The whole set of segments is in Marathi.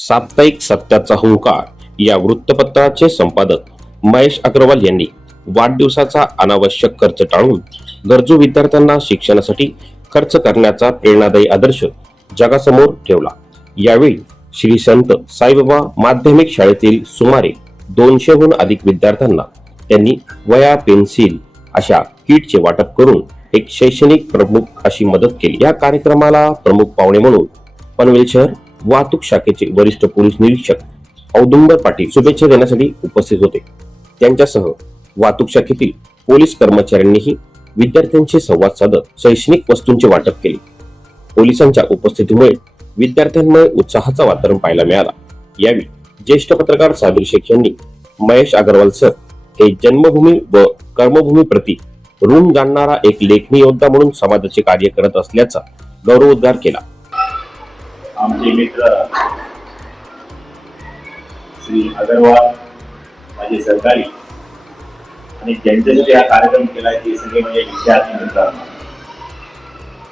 साप्ताहिक सत्याचा हुंकार या वृत्तपत्राचे संपादक महेश अग्रवाल यांनी वाढदिवसाचा अनावश्यक खर्च टाळून गरजू विद्यार्थ्यांना शिक्षणासाठी खर्च करण्याचा प्रेरणादायी आदर्श जगासमोर ठेवला। यावेळी श्री संत साईबाबा माध्यमिक शाळेतील सुमारे 200हून अधिक विद्यार्थ्यांना त्यांनी वह्या, पेन्सिल अशा किटचे वाटप करून एक शैक्षणिक प्रमुख अशी मदत केली। या कार्यक्रमाला प्रमुख पाहुणे म्हणून पनवेल शहर वाहतूक शाखेचे वरिष्ठ पोलीस निरीक्षक औदुंबर पाटील शुभेच्छा देण्यासाठी उपस्थित होते। त्यांच्यासह वाहतूक शाखेतील पोलीस कर्मचाऱ्यांनीही विद्यार्थ्यांशी संवाद साधत शैक्षणिक वस्तूंचे वाटप केले। पोलिसांच्या उपस्थितीमुळे विद्यार्थ्यांमध्ये उत्साहाचं वातावरण पाहायला मिळाला। यावेळी ज्येष्ठ पत्रकार साबिर शेख यांनी महेश अग्रवाल सर हे जन्मभूमी व कर्मभूमी प्रति ऋण जाणणारा एक लेखनी योद्धा म्हणून समाजाचे कार्य करत असल्याचा गौरवोद्गार केला। आमचे मित्र श्री अग्रवाल माझे सहकारी आणि ज्यांच्यासाठी हा कार्यक्रम केला ते सगळे माझे विद्यार्थी मित्रांना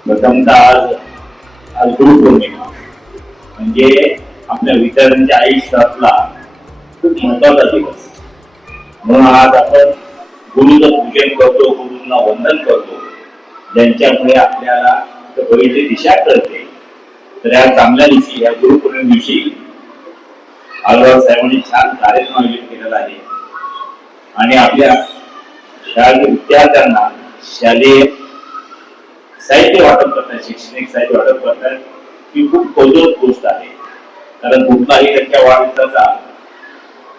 प्रथमतः आज गुरुपौर्णिमा म्हणजे आपल्या विद्यार्थ्यांच्या आयुष्यातला खूप महत्वाचा दिवस। म्हणून आज आपण गुरुचं पूजन करतो, गुरुंना वंदन करतो, ज्यांच्यामुळे आपल्याला भविष्य दिशा कळते। तर या चांगल्या दिवशी, या गुरुपौर्णिमे दिवशी अग्रवाल साहेबांनी छान कार्यक्रम आयोजित केलेला आहे आणि आपल्या शाळेतील विद्यार्थ्यांना शालेय साहित्य वाटप करतात, शैक्षणिक साहित्य वाटप करतात ही खूप कौतुक गोष्ट आहे। कारण कुठलाही त्यांच्या वाढदिवसाचा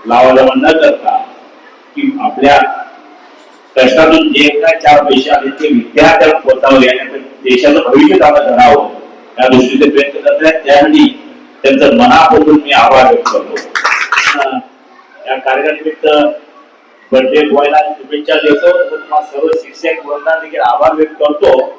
लावालावा न करता की आपल्या कष्टातून जे काय 4 पैसे आले ते विद्यार्थ्यांना पोहोचावे आणि देशाचं भविष्य चांगलं घडावं या दृष्टीने प्रयत्न करतात। त्यासाठी त्यांचं मनापासून मी आभार व्यक्त करतो। या कार्यक्रमानिमित्त बर्थडे बॉयला शुभेच्छा देतो, तुम्हाला सर्व शिक्षक वर्गांना देखील आभार व्यक्त करतो।